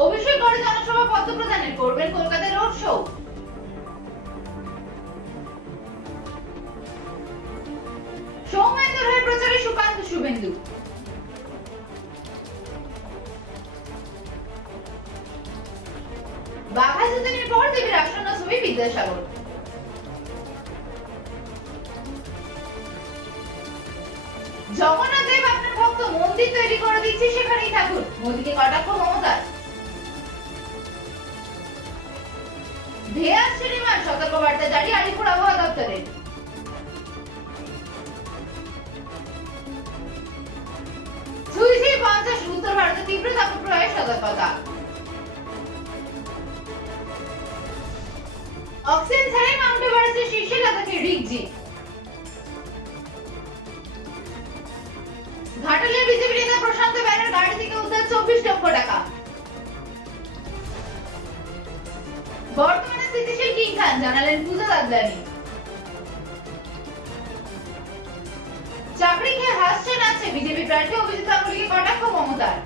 অভিষেক গড়ে জনসভা পত্র প্রদানের করবেন কলকাতায় রোড শো। সৌমেন্দ্র হয়ে প্রচারে সুকান্ত শুভেন্দু। বাঘাযতীনের পর দেবীর আসন্ন ছবি বিদ্যাসাগর। জগন্নাথ দেব আপনার ভক্ত, মন্দির তৈরি করে দিচ্ছে সেখানেই ঠাকুর, মোদীকে কটাক্ষ মমতার। ধেয়ে আসছে রিমান্ড, সতর্কবার্তা জারি আলিপুর আবহাওয়া দপ্তরের। ছুঁইছে 50, উত্তর ভারতে তীব্র তাপপ্রবাহের সতর্কতা। অক্সিজেন ছাড়াই মাউন্ট এভারেস্টের শীর্ষে লাদাখের রিগজি। ঘাটালের বিজেপি নেতা প্রশান্ত ব্যানার গাড়ি থেকে উদ্ধার 24 লক্ষ টাকা। বর্তমানে স্থিতিশীল কিং খান, জানালেন পূজা দাদলানি। চাকরি খেয়ে হাসছে নাচছে বিজেপি প্রার্থী, অভিজিৎ গাঙ্গুলিকে কটাক্ষ মমতার।